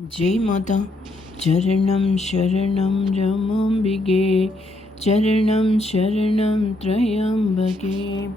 जय माता चरणं शरणं जमाम्बिगे चरणं शरणं त्र्यम्बके.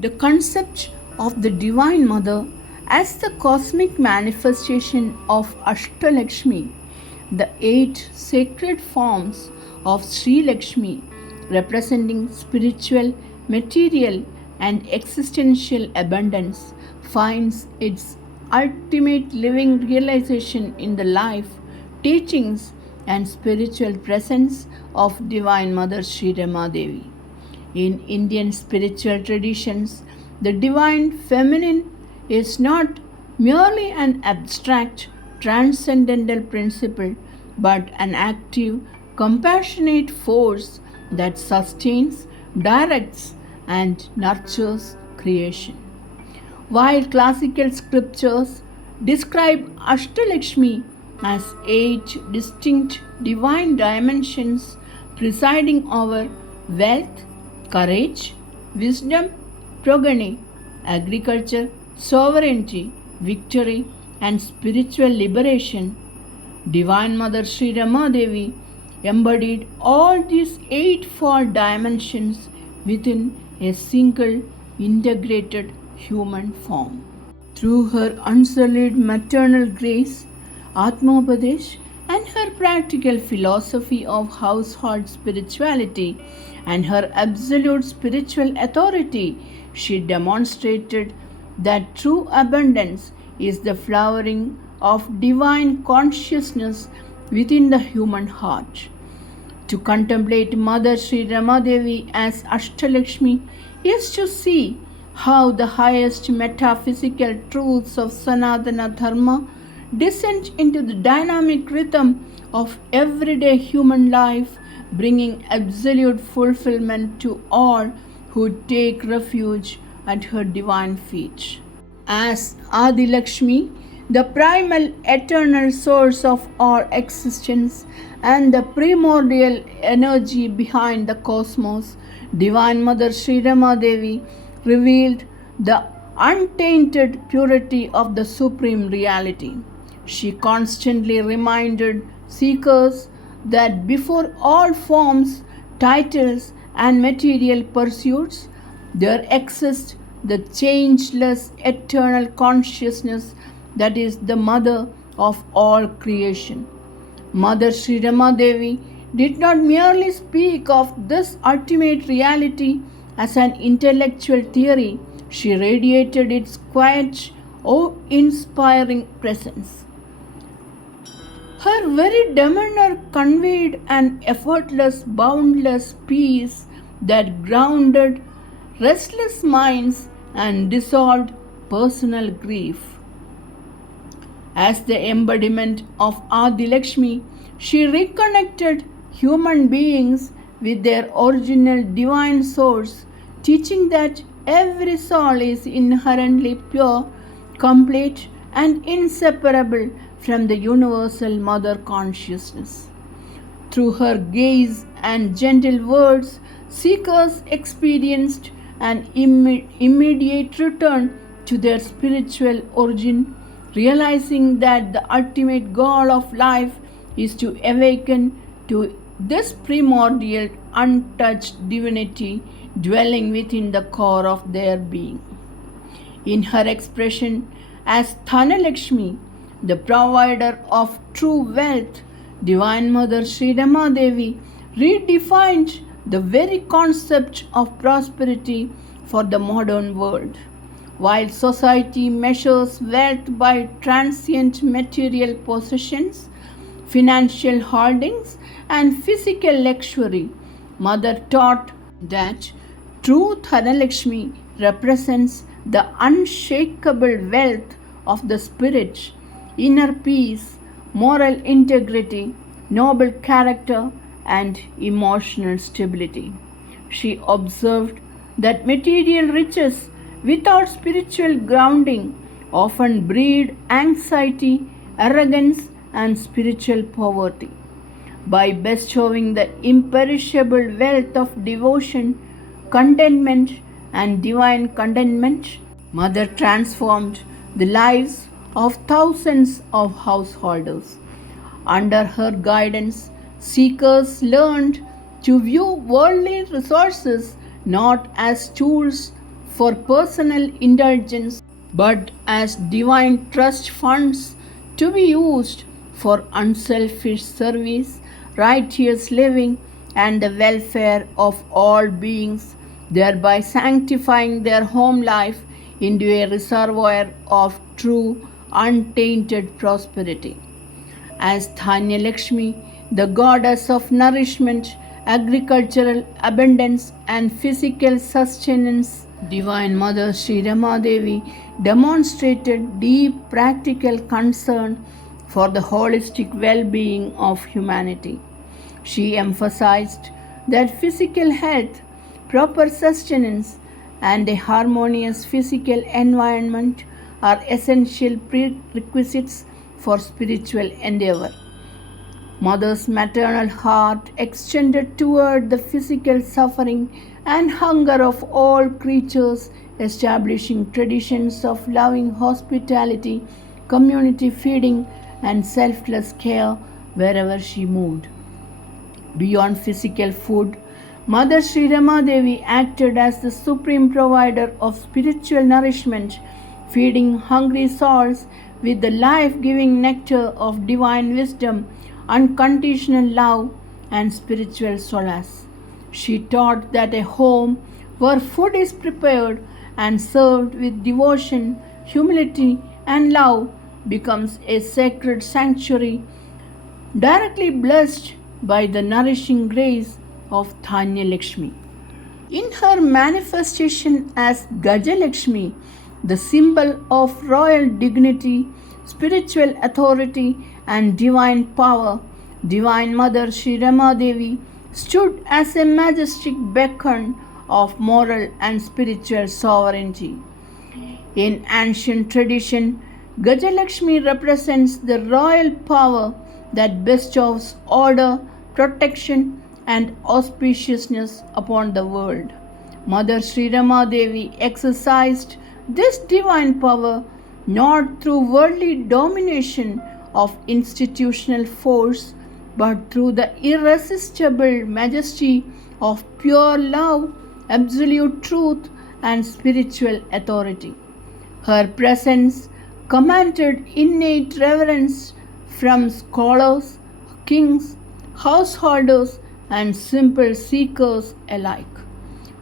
The concept of the Divine Mother as the cosmic manifestation of Ashtalakshmi, the 8 sacred forms of Sri Lakshmi representing spiritual, material, and existential abundance, finds its ultimate living realization in the life, teachings, and spiritual presence of Divine Mother Sri Rama Devi. In Indian spiritual traditions, the Divine Feminine is not merely an abstract, transcendental principle, but an active, compassionate force that sustains, directs, and nurtures creation. While classical scriptures describe Ashtalakshmi as 8 distinct divine dimensions presiding over wealth, courage, wisdom, progeny, agriculture, sovereignty, victory, and spiritual liberation, Divine Mother Sri Rama Devi embodied all these 8-fold dimensions within a single integrated human form. Through her unsullied maternal grace, Atmopadesh, and her practical philosophy of household spirituality and her absolute spiritual authority, she demonstrated that true abundance is the flowering of divine consciousness within the human heart. To contemplate Mother Sri Rama Devi as Ashtalakshmi is to see how the highest metaphysical truths of Sanatana Dharma descend into the dynamic rhythm of everyday human life, bringing absolute fulfillment to all who take refuge at her divine feet. As Adi Lakshmi, the primal eternal source of all existence and the primordial energy behind the cosmos, Divine Mother Sri Rama Devi revealed the untainted purity of the Supreme Reality. She constantly reminded seekers that before all forms, titles, and material pursuits, there exists the changeless eternal consciousness that is the mother of all creation. Mother Sri Rama Devi did not merely speak of this ultimate reality as an intellectual theory, she radiated its quiet, awe-inspiring presence. Her very demeanor conveyed an effortless, boundless peace that grounded restless minds and dissolved personal grief. As the embodiment of Adi Lakshmi, she reconnected human beings with their original divine source, teaching that every soul is inherently pure, complete, and inseparable from the universal mother consciousness. Through her gaze and gentle words, seekers experienced an immediate return to their spiritual origin, realizing that the ultimate goal of life is to awaken to this primordial, untouched divinity dwelling within the core of their being. In her expression as Dhanalakshmi, the provider of true wealth, Divine Mother Sri Rama Devi redefined the very concept of prosperity for the modern world. While society measures wealth by transient material possessions, financial holdings, and physical luxury, Mother taught that true Dhanalakshmi represents the unshakable wealth of the spirit, inner peace, moral integrity, noble character, and emotional stability. She observed that material riches without spiritual grounding often breed anxiety, arrogance, and spiritual poverty. By bestowing the imperishable wealth of devotion, contentment, and divine contentment, Mother transformed the lives of thousands of householders. Under her guidance, seekers learned to view worldly resources not as tools for personal indulgence but as divine trust funds to be used for unselfish service, righteous living, and the welfare of all beings, thereby sanctifying their home life into a reservoir of true, untainted prosperity. As Dhanya Lakshmi, the goddess of nourishment, agricultural abundance, and physical sustenance, Divine Mother Sri Rama Devi demonstrated deep practical concern for the holistic well being of humanity. She emphasized that physical health, proper sustenance, and a harmonious physical environment are essential prerequisites for spiritual endeavor. Mother's maternal heart extended toward the physical suffering and hunger of all creatures, establishing traditions of loving hospitality, community feeding, and selfless care wherever she moved. Beyond physical food, Mother Sri Rama Devi acted as the supreme provider of spiritual nourishment, feeding hungry souls with the life giving nectar of divine wisdom, unconditional love, and spiritual solace. She taught that a home where food is prepared and served with devotion, humility, and love becomes a sacred sanctuary directly blessed by the nourishing grace of Dhanya Lakshmi. In her manifestation as Gajalakshmi, the symbol of royal dignity, spiritual authority, and divine power, Divine Mother Sri Rama Devi stood as a majestic beacon of moral and spiritual sovereignty. In ancient tradition, Gajalakshmi represents the royal power that bestows order, protection, and auspiciousness upon the world. Mother Sri Rama Devi exercised this divine power not through worldly domination of institutional force but through the irresistible majesty of pure love, absolute truth, and spiritual authority. Her presence commanded innate reverence from scholars, kings, householders, and simple seekers alike.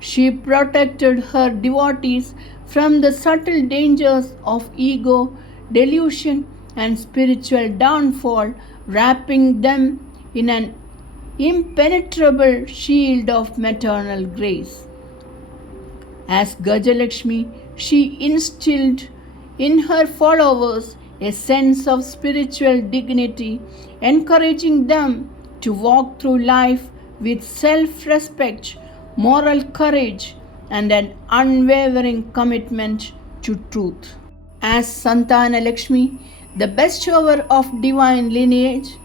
She protected her devotees from the subtle dangers of ego, delusion, and spiritual downfall, wrapping them in an impenetrable shield of maternal grace. As Gajalakshmi, she instilled in her followers a sense of spiritual dignity, encouraging them to walk through life with self respect, moral courage, and an unwavering commitment to truth. As Santana Lakshmi, the bestower of divine lineage,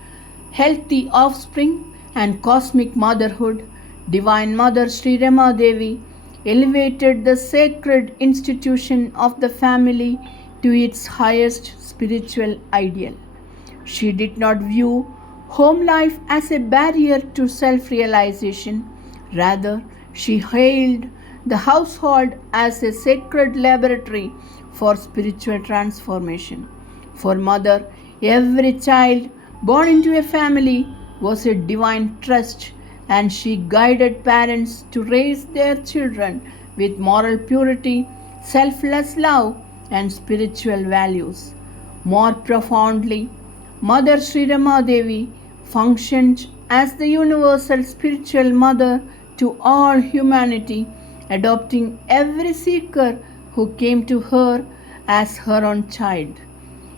healthy offspring, and cosmic motherhood, Divine Mother Sri Rama Devi elevated the sacred institution of the family to its highest spiritual ideal. She did not view home life as a barrier to self realization. Rather, she hailed the household as a sacred laboratory for spiritual transformation. For Mother, every child born into a family was a divine trust, and she guided parents to raise their children with moral purity, selfless love, and spiritual values. More profoundly, Mother Sri Rama Devi functioned as the universal spiritual mother to all humanity, adopting every seeker who came to her as her own child.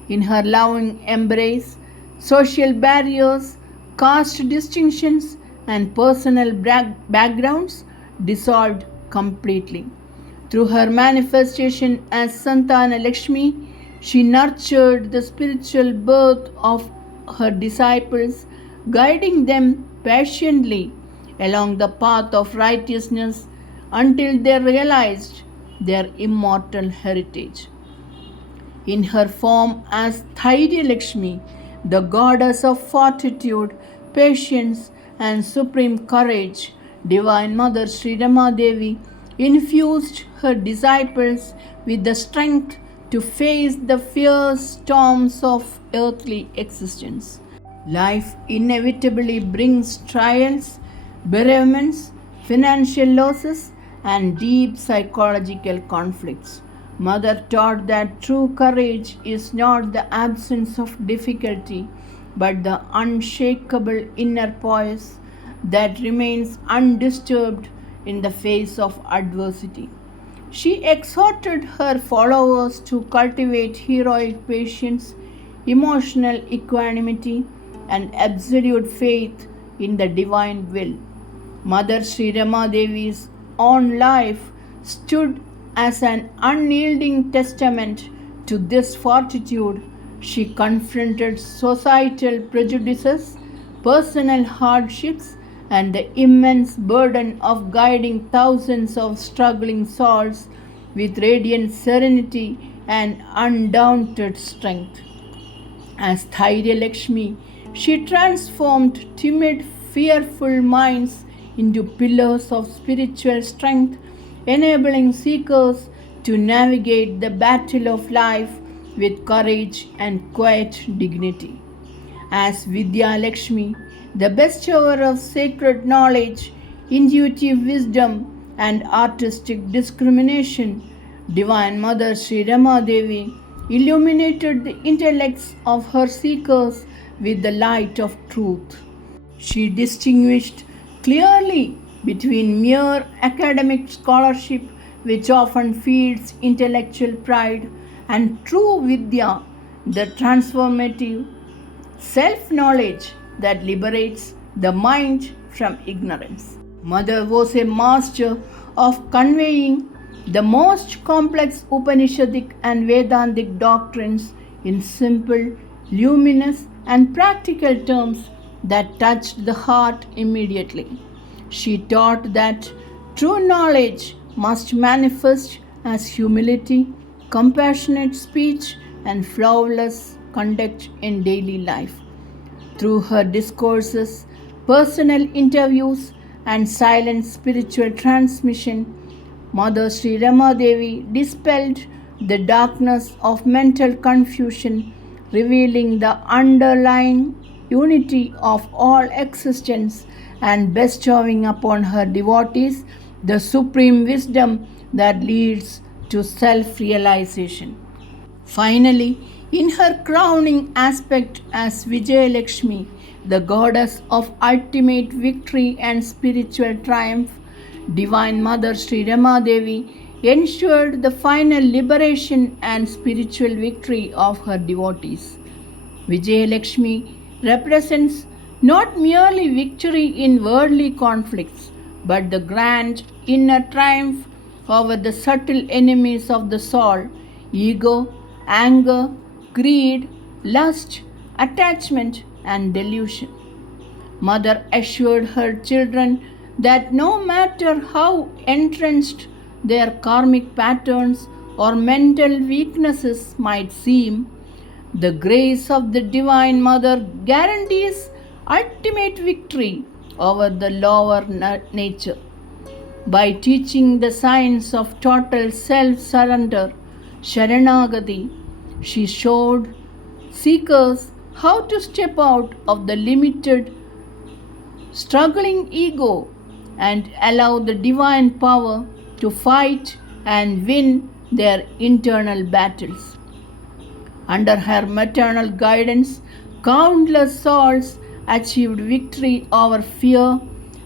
In her loving embrace, social barriers, caste distinctions, and personal backgrounds dissolved completely. Through her manifestation as Santana Lakshmi, she nurtured the spiritual birth of her disciples, guiding them patiently along the path of righteousness until they realized their immortal heritage. in her form as Lakshmi, the goddess of fortitude, patience, and supreme courage. Divine Mother Sri Rama Devi infused her disciples with the strength to face the fierce storms of earthly existence. Life inevitably brings trials, bereavements, financial losses, and deep psychological conflicts. Mother taught that true courage is not the absence of difficulty, but the unshakable inner poise that remains undisturbed in the face of adversity. She exhorted her followers to cultivate heroic patience, emotional equanimity, and absolute faith in the divine will. Mother Sri Rama Devi's own life stood as an unyielding testament to this fortitude. She confronted societal prejudices, personal hardships, and the immense burden of guiding thousands of struggling souls with radiant serenity and undaunted strength. As Lakshmi, she transformed timid, fearful minds into pillars of spiritual strength, enabling seekers to navigate the battle of life with courage and quiet dignity. As Vidya Lakshmi, the bestower of sacred knowledge, intuitive wisdom, and artistic discrimination, Divine Mother Sri Rama Devi illuminated the intellects of her seekers with the light of truth. She distinguished clearly between mere academic scholarship, which often feeds intellectual pride, and true Vidya, the transformative self knowledge that liberates the mind from ignorance. Mother was a master of conveying the most complex Upanishadic and Vedantic doctrines in simple, luminous, and practical terms that touched the heart immediately. She taught that true knowledge must manifest as humility, compassionate speech, and flawless conduct in daily life. Through her discourses, personal interviews, and silent spiritual transmission, Mother Sri Rama Devi dispelled the darkness of mental confusion, revealing the underlying unity of all existence and bestowing upon her devotees the supreme wisdom that leads to self realization. Finally, in her crowning aspect as Lakshmi, the goddess of ultimate victory and spiritual triumph, Divine Mother Sri Rama Devi ensured the final liberation and spiritual victory of her devotees. Lakshmi represents not merely victory in worldly conflicts, but the grand inner triumph over the subtle enemies of the soul, ego, anger, greed, lust, attachment, and delusion. Mother assured her children that no matter how entrenched their karmic patterns or mental weaknesses might seem, the grace of the Divine Mother guarantees ultimate victory over the lower nature. By teaching the science of total self surrender, Sharanagati, she showed seekers how to step out of the limited, struggling ego and allow the divine power to fight and win their internal battles. Under her maternal guidance, countless souls achieved victory over fear,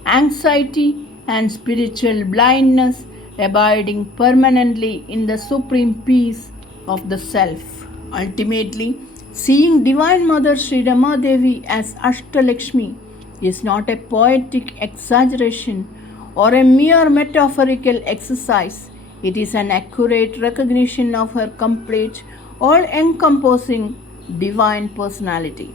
anxiety, and spiritual blindness, abiding permanently in the supreme peace of the self. Ultimately, seeing Divine Mother Sri Rama Devi as Ashtalakshmi is not a poetic exaggeration or a mere metaphorical exercise. It is an accurate recognition of her complete, all-encompassing divine personality.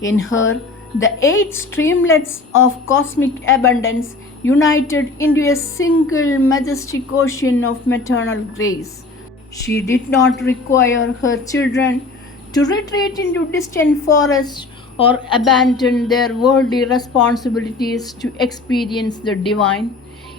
In her, the 8 streamlets of cosmic abundance united into a single majestic ocean of maternal grace. She did not require her children to retreat into distant forests or abandon their worldly responsibilities to experience the divine.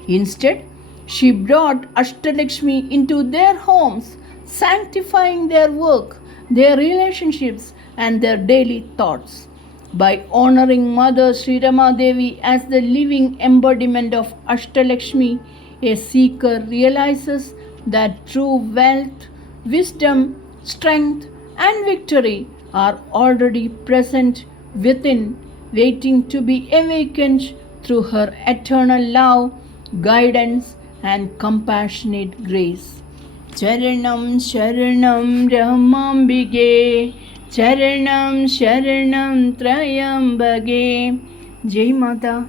Instead, she brought Ashtalakshmi into their homes, sanctifying their work, their relationships, and their daily thoughts. By honoring Mother Sri Rama Devi as the living embodiment of Ashtalakshmi, a seeker realizes that true wealth, wisdom, strength, and victory are already present within, waiting to be awakened through her eternal love, guidance, and compassionate grace. Charanam Sharanam Ramambige, Charanam Sharanam Trayambage. Jai Mata.